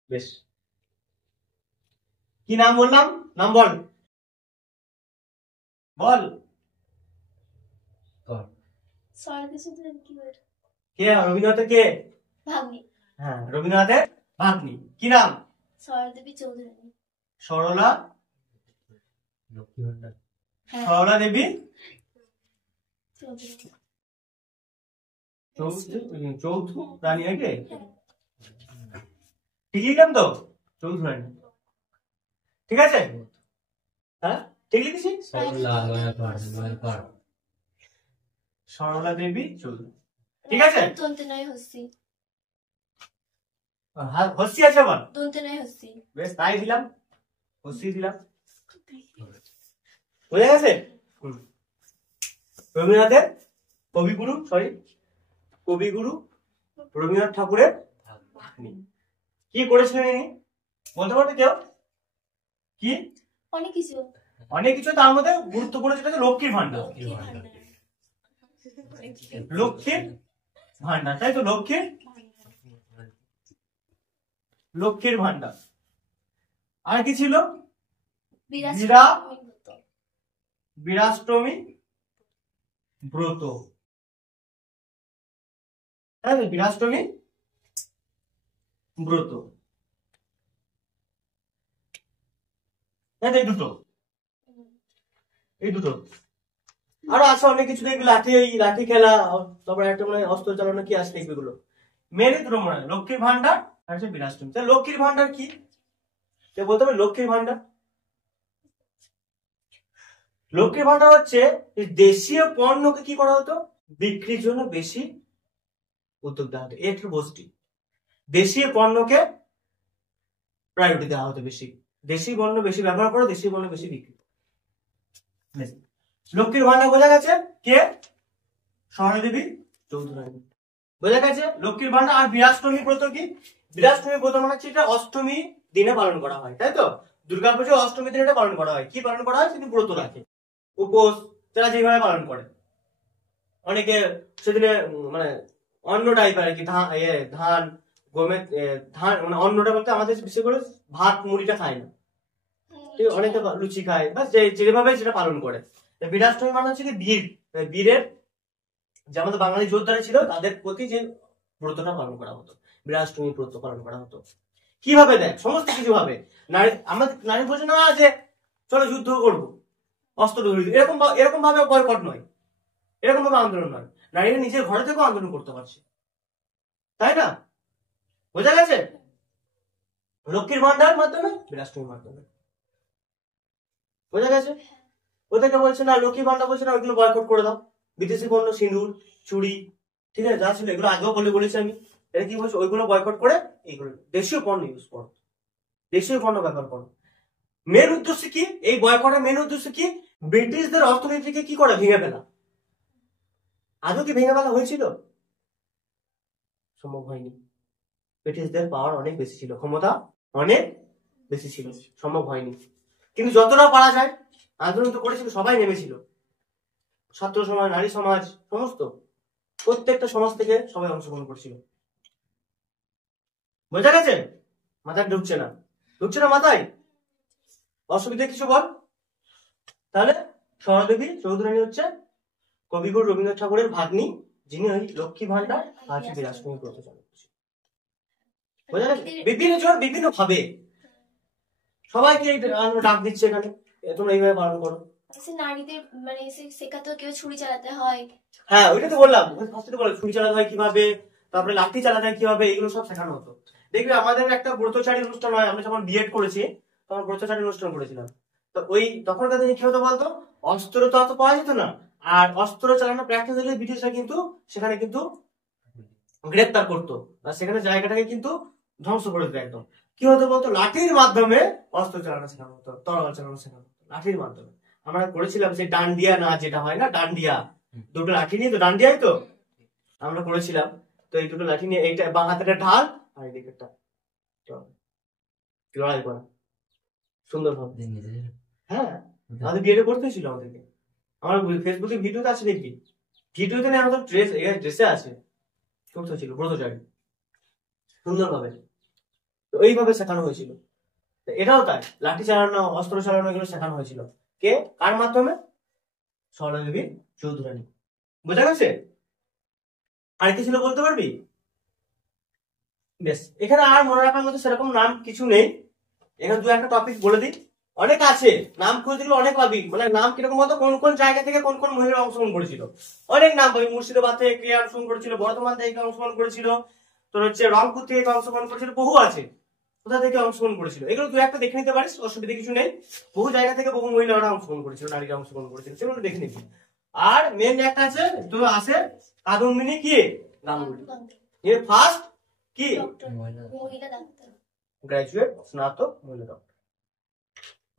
বেশ, কি নাম বললাম? নাম বল, বল। কে রবীন্দ্রনাথের কে? ভাগ্নি। হ্যাঁ, রবীন্দ্রনাথের ভাগ্নি। কি নাম? সরলাদেবী চৌধুরী। সরলা, লক্ষ্মী ভান্ডার। সরলা দেবী চৌধুরী। চৌধুরানী নাকি? ঠিক লিখলাম তো? চৌধুরানী, ঠিক আছে? হ্যাঁ, ঠিক লিখেছি? সরলা দেবী চৌধুরী, ঠিক আছে? দন্তে নয় হস্তি। হস্তি আছে আবার? দন্তে নয় হস্তি। বেশ, তাই দিলাম, হস্তি দিলাম। বোঝা গেছে? রবীন্দ্রনাথের কবিগুরু রবীন্দ্রনাথ ঠাকুরের ভাগ্নি। কি করেছিলেন ইনি, বলতে পারবে কেউ? কি? অনেক কিছু, তার মধ্যে গুরুত্বপূর্ণ যেটা হচ্ছে লক্ষ্মীর ভান্ডার। লক্ষ্মীর ভান্ডার, তাই তো? লক্ষ্মীর ভান্ডার। আর কি ছিল? বীরাষ্টমী ব্রত, বীরাষ্টমী ব্রত, এই দুটো। আরো আছে অনেক কিছু, দেখবি লাঠি খেলা, তারপরে একটা মানে অস্ত্র চালানো, কি আছে দেখবি এগুলো। মেনে দুটো মনে হয়, লক্ষ্মীর ভান্ডার আর হচ্ছে বীরাষ্টমী। লক্ষ্মীর ভান্ডার কি বলতে হবে? লক্ষ্মীর ভান্ডার হচ্ছে দেশীয় পণ্যকে কি করা হতো, বিক্রির জন্য বেশি উদ্যোগ দেওয়া হতো। একটু গোষ্ঠী দেশীয় পণ্যকে প্রায়োরিটি দেওয়া হতো বেশি, দেশি পণ্য বেশি ব্যবহার করো, দেশি পণ্য বেশি বিক্রি। লক্ষ্মীর ভান্ডার বোঝা গেছে কে? স্বর্ণদেবী চৌধুরানী। বোঝা গেছে লক্ষ্মীর ভান্ডার। আর বীরাষ্টমী ব্রত কি? বীরাষ্টমী ব্রত মানে হচ্ছে এটা অষ্টমী দিনে পালন করা হয়, তাই তো? দুর্গাপুজো অষ্টমী দিনে এটা পালন করা হয়। কি পালন করা হয়? সেদিন ব্রত রাখে, উপোস, যারা যেভাবে পালন করে। অনেকে সেদিনে মানে অন্ন টাইপের আর কি, ধান গমের ধান মানে অন্নটা বলতে আমাদের বিশেষ করে ভাত মুড়িটা খায় না, ঠিক আছে? অনেকে লুচি খায়, বা যেভাবে সেটা পালন করে। বীরাষ্টমী মানে হচ্ছে কি বীরের, যে আমাদের বাঙালি যোদ্ধারা ছিল তাদের প্রতি যে ব্রতটা পালন করা হতো, বীরাষ্টমী ব্রত পালন করা হতো। কিভাবে দেখ, সমস্ত কিছু ভাবে। নারী, আমাদের নারী বোঝে না যে চলো যুদ্ধ করবো, অস্ত্র ধরি, এরকম ভাবে বয়কট নয়, এরকম ভাবে আন্দোলন নয়। নারীরা নিজের ঘরে থেকেও আন্দোলন করতে পারছে, তাই না? বোঝা গেছে? লক্ষ্মীর ভান্ডার মাধ্যমে, বীরাষ্টমীর মাধ্যমে। বোঝা গেছে? ওদেরকে বলছে না, লক্ষ্মীর ভান্ডার বলছে না ওইগুলো বয়কট করে দাও, বিদেশি পণ্য, সিঁদুর, চুড়ি, ঠিক আছে, যা ছিল এগুলো আগেও বলেছি আমি। এটা কি বলছে? ওইগুলো বয়কট করে এইগুলো দেশীয় পণ্য ইউজ করো, দেশীয় পণ্য ব্যবহার করো। মেন উদ্দেশ্য কি? এই বয়কটের মেন উদ্দেশ্য কি? ব্রিটিশদের অর্থনীতিকে কি করে? ভেঙে ফেলা। আদৌ কি ভেঙে ফেলা হয়েছিল? সম্ভব হয়নি। ব্রিটিশদের পাওয়ার অনেক বেশি ছিল, ক্ষমতা অনেক বেশি ছিল, সম্ভব হয়নি। কিন্তু যতটা পারা যায় আন্দোলন তো করেছিল, সবাই নেমেছিল, ছাত্র সমাজ, নারী সমাজ, সমস্ত প্রত্যেকটা সমাজ থেকে সবাই অংশগ্রহণ করছিল। বোঝা গেছে? মাথায় ঢুকছে না? ঢুকছে না মাথায়? অসুবিধা কিছু বল। তাহলে স্বর্ণদেবী চৌধুরানী হচ্ছে কবিগুরু রবীন্দ্রনাথ ঠাকুরের ভাগ্নি, যিনি ওই লক্ষ্মী ভান্ডার আর বীরাষ্টমী ব্রত চালু করেছেন। বোঝা গেছে? বিভিন্ন জন বিভিন্ন ভাবে সবাইকে ডাক দিচ্ছে এখানে, তোমরা এইভাবে পালন করো। নারীদের মানে শেখাতে কেউ ছুরি চালাতে হয়। হ্যাঁ, ওইটা তো বললাম, ছুরি চালাতে হয় কিভাবে, তারপরে লাঠি চালাতে হয় কিভাবে, এগুলো সব শেখানো হতো। দেখবে আমাদের একটা ব্রতচারী অনুষ্ঠান হয়, আমরা যখন বিএড করেছি তখন ব্রতচারী অনুষ্ঠান করেছিলাম। তো ওই তখনকার দিনে কি হতো বলতো, অস্ত্র তো অত পাওয়া যেত না, আর অস্ত্র চালানো প্র্যাকটিস হলে ব্রিটিশরা কিন্তু সেখানে কিন্তু গ্রেপ্তার করতো, আর সেখানে জায়গাটাকে কিন্তু ধ্বংস করে দিত একদম। কি হতো বলতো, লাঠির মাধ্যমে অস্ত্র চালানো শেখানো হতো, তরোয়াল চালানো শেখানো হতো লাঠির মাধ্যমে। আমরা করেছিলাম সেই ডান্ডিয়া না, যেটা হয় না ডান্ডিয়া, দুটো লাঠি নিয়ে তো ডান্ডিয়াই তো আমরা করেছিলাম। তো এই দুটো লাঠি নিয়ে, এইটা বাঁ হাতের ঢাল আর এদিকে একটা লড়াই করা সুন্দর ভাবে। হ্যাঁ, আমাদের বিয়েটা করতে ছিল আমাদেরকে। আমার ফেসবুকে ভিডিওতে আছে, দেখবি ভিডিওতে নেই, আমাদের ড্রেসে আছে, ছোট ছিল ব্রতচারী, সুন্দর ভাবে। তো এইভাবে শেখানো হয়েছিল। এটাও তাই, লাঠি চালানো, অস্ত্র চালানো, এগুলো শেখানো হয়েছিল কে, কার মাধ্যমে? স্বর্ণদেবী চৌধুরানী। বোঝা গেছে? আর কি ছিল বলতে পারবি? বেশ, এখানে আর মনে রাখার মতো সেরকম নাম কিছু নেই। এখানে দু একটা টপিক বলে দিই, অনেক আছে, নাম খুঁজে দিলে অনেক পাবি। মানে নাম কিরকম বলতো, কোন কোন জায়গা থেকে কোন কোন মহিলা অংশগ্রহণ করেছিল, অনেক নাম পাবি। মুর্শিদাবাদ থেকে কে অংশগ্রহণ করেছিল, বর্ধমান থেকে অংশগ্রহণ করেছিল, তোর হচ্ছে রংপুর থেকে অংশগ্রহণ করেছিল, বহু আছে, কোথা থেকে অংশগ্রহণ করেছিল, এগুলো তুই একটা দেখে নিতে পারিস, অসুবিধা কিছু নেই। বহু জায়গা থেকে বহু মহিলারা অংশগ্রহণ করেছিল, নারীরা অংশগ্রহণ করেছিল, সেগুলো দেখে নিবি। আর মেন একটা আছে, তো আছে কাদম্বিনী কি গাঙ্গুলি, ফার্স্ট কি মহিলা ডাক্তার, গ্রাজুয়েট, স্নাতক মহিলা ডক্টর।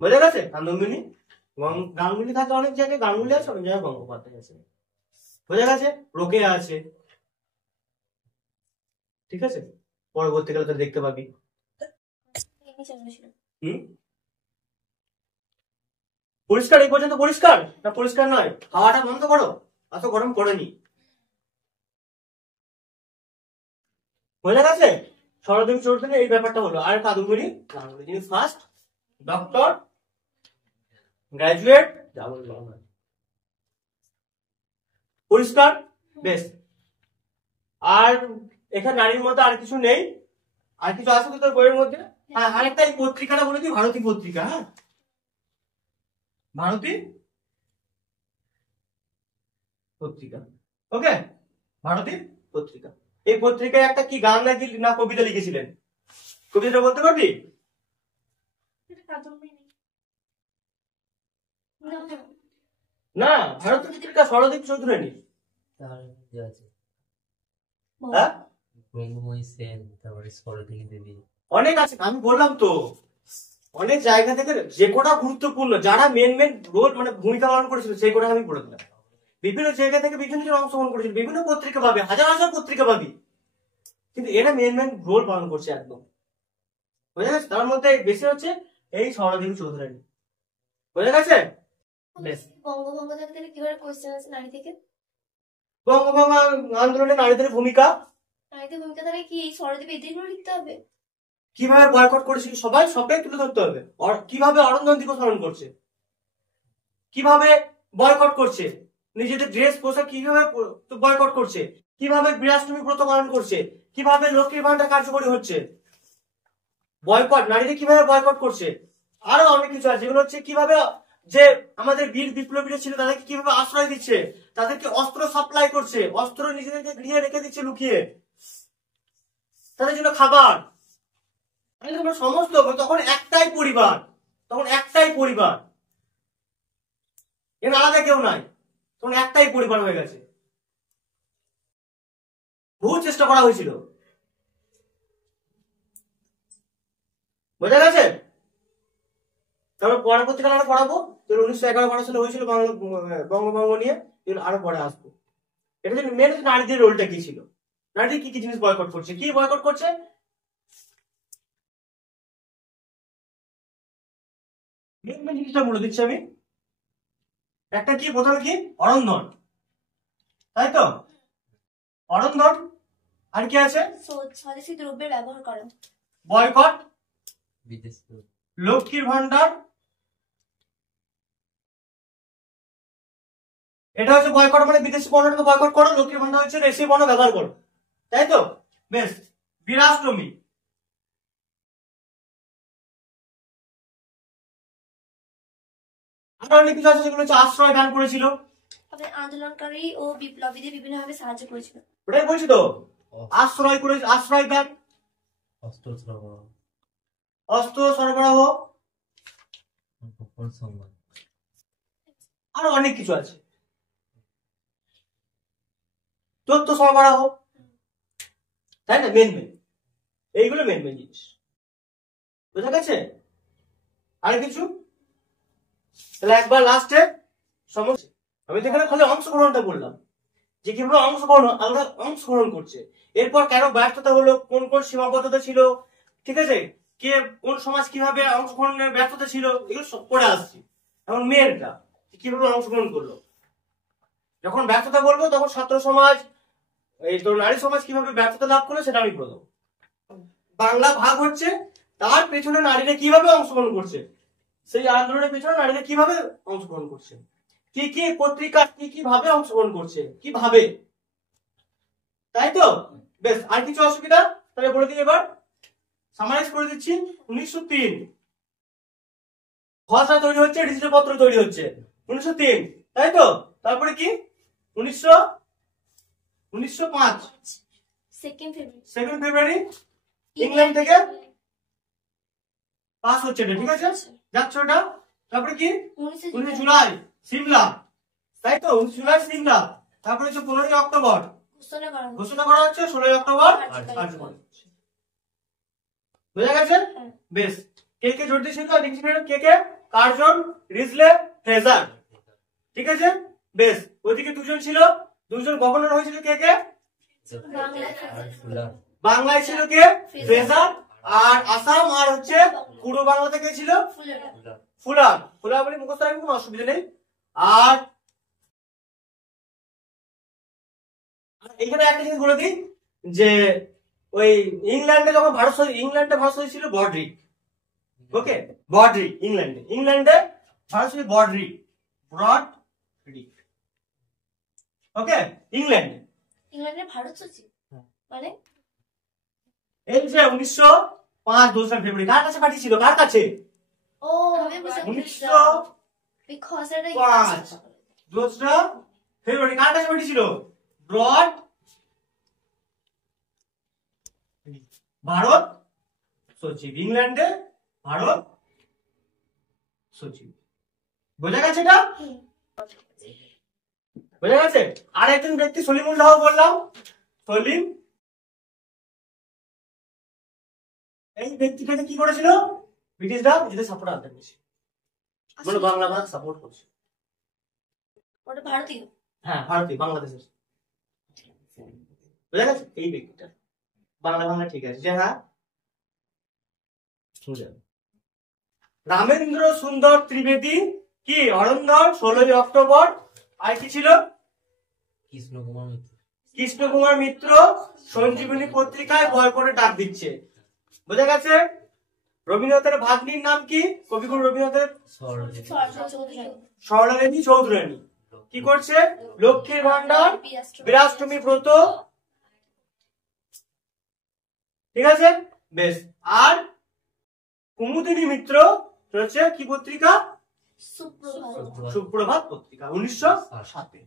বোঝা গেছে? কাদম্বিনী গাঙ্গুলি থাকে অনেক জায়গায়, গাঙ্গুলি আছে, অনেক জায়গায় গঙ্গোপাধ্যায় আছে। বোঝা গেছে? রোকেয়া আছে, ঠিক আছে, পরবর্তীকালে তো দেখতে পাবি। পরিষ্কার? এই পর্যন্ত পরিষ্কার না? পরিষ্কার নয়, হাওয়াটা বন্ধ করো, এত গরম করেনি। বোঝা গেছে? স্বর্ণদেবী চৌধুরী এই ব্যাপারটা হলো। আর কাদম্বিনী গাঙ্গুলি, যিনি ফার্স্ট ডক্টর, গ্রাজুয়েট, পরিষ্কার? বেশ। আর এখানে নারীর মধ্যে আর কিছু নেই, আর কিছু আছে তো তোর বইয়ের মধ্যে? হ্যাঁ, আরেকটা এই পত্রিকাটা বলে দিই, ভারতী পত্রিকা। হ্যাঁ, ভারতী পত্রিকা, ওকে, ভারতী পত্রিকা। এই পত্রিকায় একটা কি গান নাকি না কবিতা লিখেছিলেন, কবিতাটা বলতে পারবি? না, ভারতী পত্রিকা স্বর্ণদেবী চৌধুরানী। হ্যাঁ, গঙ্গময়ী সেন, তারপরে সরোজিনী দেবী, অনেক আছে, আমি বললাম তো অনেক জায়গা থেকে যে কটা গুরুত্বপূর্ণ যারা মেন রোল মানে ভূমিকা পালন করেছিল সেই কটা আমি বলে দিলাম। বিভিন্ন জায়গা থেকে বিভিন্ন জন অংশগ্রহণ করেছিল, বিভিন্ন পত্রিকা পাবে, হাজার হাজার পত্রিকা পাবি, কিন্তু এরা মেন রোল পালন করছে একদম। বুঝা গেছে? তার মধ্যে বেশি হচ্ছে এই সরলাদেবী চৌধুরানী। বুঝা গেছে? বেশ। বঙ্গভঙ্গ থেকে কিভাবে কোশ্চেন আছে নারী থেকে? বঙ্গভঙ্গ আন্দোলনে নারীদের ভূমিকা, নারীদের ভূমিকা দ্বারা কি সরদেবী এদিকগুলো লিখতে হবে? কিভাবে বয়কট করেছিল সবাই তুলে ধরতে হবে। কিভাবে অরুন্ধতী দিবস পালন করছে, কিভাবে বয়কট করছে, নিজেদের ড্রেস পোশাক কিভাবে বয়কট করছে, কিভাবে বীরাষ্টমী ব্রত পালন করছে, কিভাবে লক্ষ্মীর ভান্ডার কার্যকরী হচ্ছে, বয়কট নারীদের কিভাবে বয়কট করছে, আরো অনেক কিছু আছে যেগুলো হচ্ছে কিভাবে যে আমাদের বীর বিপ্লবীরা ছিল তাদেরকে কিভাবে আশ্রয় দিচ্ছে, তাদেরকে অস্ত্র সাপ্লাই করছে, অস্ত্র নিজেদেরকে গৃহে রেখে দিচ্ছে লুকিয়ে, তাদের জন্য খাবার, সমস্ত তখন একটাই পরিবার, এর আলাদা কেউ নাই, তখন একটাই পরিবার হয়ে গেছে। বহু চেষ্টা করা হয়েছিল। বোঝা গেছে? তারপর পরবর্তীকালে আমরা পড়াবো 1911-12 সালে হয়েছিল বঙ্গভঙ্গ নিয়ে, আরো পরে আসবো। এটা যে মেন নারীদের রোলটা কি ছিল, নারীদের কি কি জিনিস বয়কট করছে, কি বয়কট করছে। মেন জিনিসটা বলে দিচ্ছি আমি। একটা কি, প্রথমে কি অরন্ধন, তাই তো? অরন্ধন, আর কি আছে? স্বদেশী দ্রব্যের ব্যবহার করা, বয়কট, বিদেশ, লক্ষ্মীর ভান্ডার, এটা হচ্ছে বয়কট মানে বিদেশি পণ্যটাকে বয়কট করো, লক্ষ্মীর ভান্ডার হচ্ছে দেশীয় পণ্য ব্যবহার করো, তাই তো? বেশ। বীরাষ্টমী, আরো অনেক কিছু আছে যেগুলো হচ্ছে আশ্রয় দান করেছিল, আন্দোলনকারী ও বিপ্লবীদের বিভিন্নভাবে সাহায্য করেছিল। ওটাই বলছি তো, আশ্রয় দান, অস্ত্র সরবরাহ, আরো অনেক কিছু আছে, তথ্য সরবরাহ, তাই না? মেন এইগুলো মেন জিনিস। বুঝা গেছে? আর কিছু? তাহলে একবার লাস্টে সমস্যা, আমি তো এখানে খালি অংশগ্রহণটা বললাম যে কিভাবে অংশগ্রহণ করছে, এরপর কেন ব্যর্থতা হলো, কোন কোন সীমাবদ্ধতা ছিল, ঠিক আছে, কে কোন সমাজ কিভাবে অংশগ্রহণের ব্যর্থতা ছিল, এগুলো সব পড়ে আসছি। এখন মেয়েরটা কিভাবে অংশগ্রহণ করলো, যখন ব্যর্থতা বলবো তখন ছাত্র সমাজ, এই তো নারী সমাজ কিভাবে ব্যর্থতা লাভ করলো সেটা আমি বলবো। বাংলা ভাগ হচ্ছে, তার পেছনে নারীরা কিভাবে অংশগ্রহণ করছে, সেই আন্দোলনের পেছনে নারীরা কিভাবে অংশগ্রহণ করছে, কি কি পত্রিকা কি ভাবে অংশগ্রহণ করছে, কিভাবে, তাই তো? বেশ। আর কিছু অসুবিধা? তাহলে বলে দিই, এবার সামারাইজ করে দিচ্ছি। 1903 খসড়া তৈরি হচ্ছে, ডিজিটাল পত্র তৈরি হচ্ছে 1903, তাই তো? তারপরে কি 1905 2 ফেব্রুয়ারি ইংল্যান্ড থেকে পাস হচ্ছে, ঠিক আছে, যাচ্ছে ওটা। তারপরে কি 19 জুলাই সিমলা, তাই তো? 19 জুলাই সিমলা। তারপরে হচ্ছে 15 অক্টোবর ঘোষণা করা হচ্ছে, 16 অক্টোবর কার্যকর। বুঝা গেছে? বেশ। কে কে জোর দিয়েছিল? কে কে? কার্জন, রিজলে, ফ্রেজার, ঠিক আছে। বেশ। ওইদিকে দুজন ছিল, দুজন গভর্নর হয়েছিল, কে কে? বাংলায় ছিল কে? ফ্রেজার। আর আসাম আর হচ্ছে পূর্ব বাংলা থেকে ছিল ফুলার। বলে মুখস্থ রাখবেন, কোনো অসুবিধা নেই। আর এখানে একটা জিনিস বলে দিই যে ওই ইংল্যান্ডে যখন ভারত ছিল বডরিক, ওকে, বডরিক ইংল্যান্ডে ভারত ছিল বডরিক, ওকে, ইংল্যান্ডে ভারত সচিব মানে এই যে 1905 2 ফেব্রুয়ারি কার কাছে পাঠিয়েছিল? কার কাছে? 1905 2 ফেব্রুয়ারি কার কাছে পাঠিয়েছিল? ব্রড ভারত সচিব, ইংল্যান্ডে ভারত সচিব। বোঝা গেছে? এটা বোঝা গেছে? আর একজন ব্যক্তি সলিমুল্লাহ বললাম, সলিম, এই ব্যক্তিটাকে কি করেছিল? ব্রিটিশরা নিজেদের সাপোর্ট আনতে পেরেছে, মানে বাংলা ভাষা সাপোর্ট করছে। ওটা ভারতীয়। হ্যাঁ ভারতীয়, বাংলাদেশের। বুঝা গেছে এই ব্যক্তিটা বাংলা ঠিক আছে যে হ্যাঁ। রামেন্দ্র সুন্দর ত্রিবেদী কি অরন্ধর 16ই অক্টোবর। আর কি ছিল? কৃষ্ণকুমার মিত্র সঞ্জীবনী পত্রিকায় বয়কটে ডাক দিচ্ছে। বোঝা গেছে? রবীন্দ্রনাথের ভাগ্নির নাম কি? কবিগুরু রবীন্দ্রনাথের স্বর্ণাদেবী চৌধুরানী কি করছে? লক্ষ্মীর ভান্ডার, বীরাষ্টমী ব্রত। ঠিক আছে বেশ। আর কুমুদিনী মিত্র হচ্ছে কি পত্রিকা? সুপ্রভাত পত্রিকা 1907-এ।